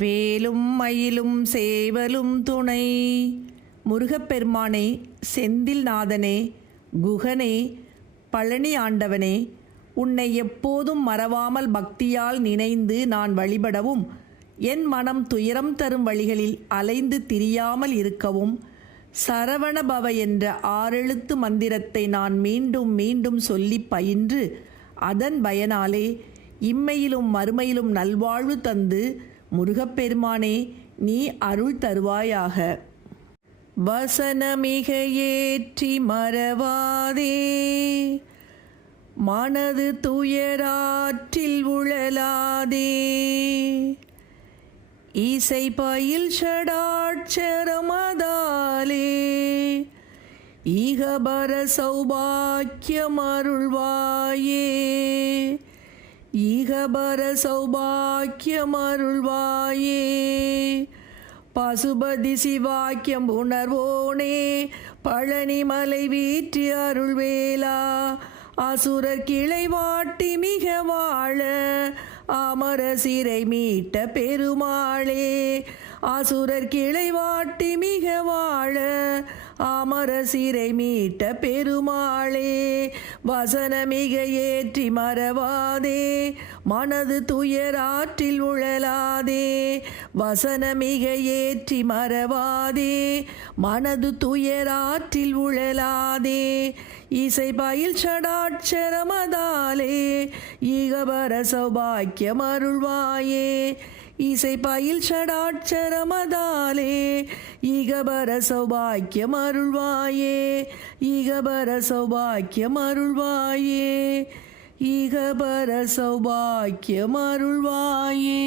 வேலும் மயிலும் சேவலும் துணை. முருகப்பெருமானே, செந்தில் நாதனே, குகனே, பழனி ஆண்டவனே, உன்னை எப்போதும் மறவாமல் பக்தியால் நினைந்து நான் வழிபடவும், என் மனம் துயரம் தரும் வழிகளில் அலைந்து திரியாமல் இருக்கவும், சரவணபவ என்ற 6 எழுத்து மந்திரத்தை நான் மீண்டும் மீண்டும் சொல்லி பயின்று, அதன் பயனாலே இம்மையிலும் மறுமையிலும் நல்வாழ்வு தந்து, முருகப்பெருமானே நீ அருள் தருவாயாக. வசனமிக ஏற்றி மறவாதே, மனது துயராற்றில் உழலாதே, இசை பயில் ஷடாட்சரமதாலே, ஈகபர சௌபாக்கியம் அருள்வாயே, ஈகபர சௌபாக்கியம் அருள்வாயே. பசுபதி சிவாக்கியம் உணர்வோனே, பழனிமலை வீற்றி அருள்வேலா, அசுரர் கிளை வாட்டி மிக வாழ, அமர சிறை மீட்ட பெருமாளே, அசுரர் கிளை வாட்டி மிக வாழ, அமர சிறை மீட்ட பெருமாளே. வசனமிக ஏற்றி மறவாதே, மனது துயராற்றில் உழலாதே, வசனமிக ஏற்றி மறவாதே, மனது துயராற்றில் உழலாதே, இசை பயில் ஷடாட்சரமதாலே, ஈகபர சௌபாக்கியம் அருள்வாயே, இசை பயில் ஷடாட்சரமதாலே, ஈகபர சௌபாக்கியம் அருள்வாயே, ஈகபர சௌபாக்கியம் அருள்வாயே, ஈகபர சௌபாக்கியம் அருள்வாயே.